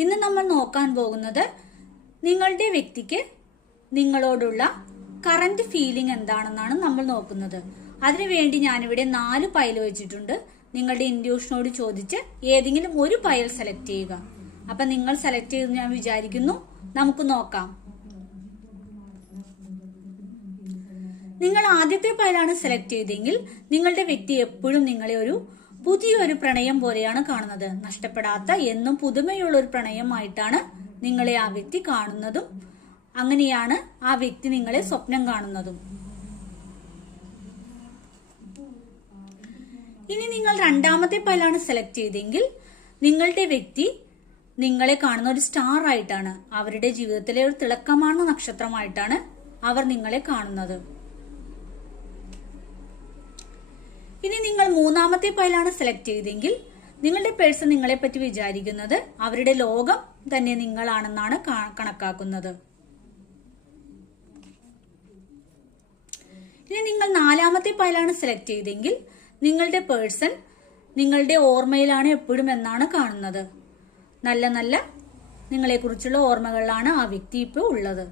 ഇന്ന് നമ്മൾ നോക്കാൻ പോകുന്നത് നിങ്ങളുടെ വ്യക്തിക്ക് നിങ്ങളോടുള്ള കറന്റ് ഫീലിംഗ് എന്താണെന്നാണ് നമ്മൾ നോക്കുന്നത്. അതിനുവേണ്ടി ഞാനിവിടെ 4 പൈൽ വെച്ചിട്ടുണ്ട്. നിങ്ങളുടെ ഇൻഡ്യൂഷനോട് ചോദിച്ച് ഏതെങ്കിലും ഒരു പൈൽ സെലക്ട് ചെയ്യുക. അപ്പൊ നിങ്ങൾ സെലക്ട് ചെയ്ത് ഞാൻ വിചാരിക്കുന്നു. നമുക്ക് നോക്കാം. നിങ്ങൾ ആദ്യത്തെ പൈലാണ് സെലക്ട് ചെയ്തെങ്കിൽ നിങ്ങളുടെ വ്യക്തി എപ്പോഴും നിങ്ങളെ പുതിയൊരു പ്രണയം പോലെയാണ് കാണുന്നത്. നഷ്ടപ്പെടാത്ത എന്നും പുതുമയുള്ള ഒരു പ്രണയമായിട്ടാണ് നിങ്ങളെ ആ വ്യക്തി കാണുന്നതും അങ്ങനെയാണ് ആ വ്യക്തി നിങ്ങളെ സ്വപ്നം കാണുന്നതും. ഇനി നിങ്ങൾ രണ്ടാമത്തെ പൈലാണ് സെലക്ട് ചെയ്തെങ്കിൽ നിങ്ങളുടെ വ്യക്തി നിങ്ങളെ കാണുന്ന ഒരു സ്റ്റാർ ആയിട്ടാണ്, അവരുടെ ജീവിതത്തിലെ ഒരു തിളക്കമാർന്ന നക്ഷത്രമായിട്ടാണ് അവർ നിങ്ങളെ കാണുന്നത്. ഇനി നിങ്ങൾ മൂന്നാമത്തെ പൈലാണ് സെലക്ട് ചെയ്തെങ്കിൽ നിങ്ങളുടെ പേഴ്സൺ നിങ്ങളെ പറ്റി വിചാരിക്കുന്നത് അവരുടെ ലോകം തന്നെ നിങ്ങളാണെന്നാണ് കണക്കാക്കുന്നത്. ഇനി നിങ്ങൾ നാലാമത്തെ പൈലാണ് സെലക്ട് ചെയ്തെങ്കിൽ നിങ്ങളുടെ പേഴ്സൺ നിങ്ങളുടെ ഓർമ്മയിലാണ് എപ്പോഴും എന്നാണ് കാണുന്നത്. നല്ല നല്ല നിങ്ങളെക്കുറിച്ചുള്ള ഓർമ്മകളിലാണ് ആ വ്യക്തി ഇപ്പോൾ ഉള്ളത്.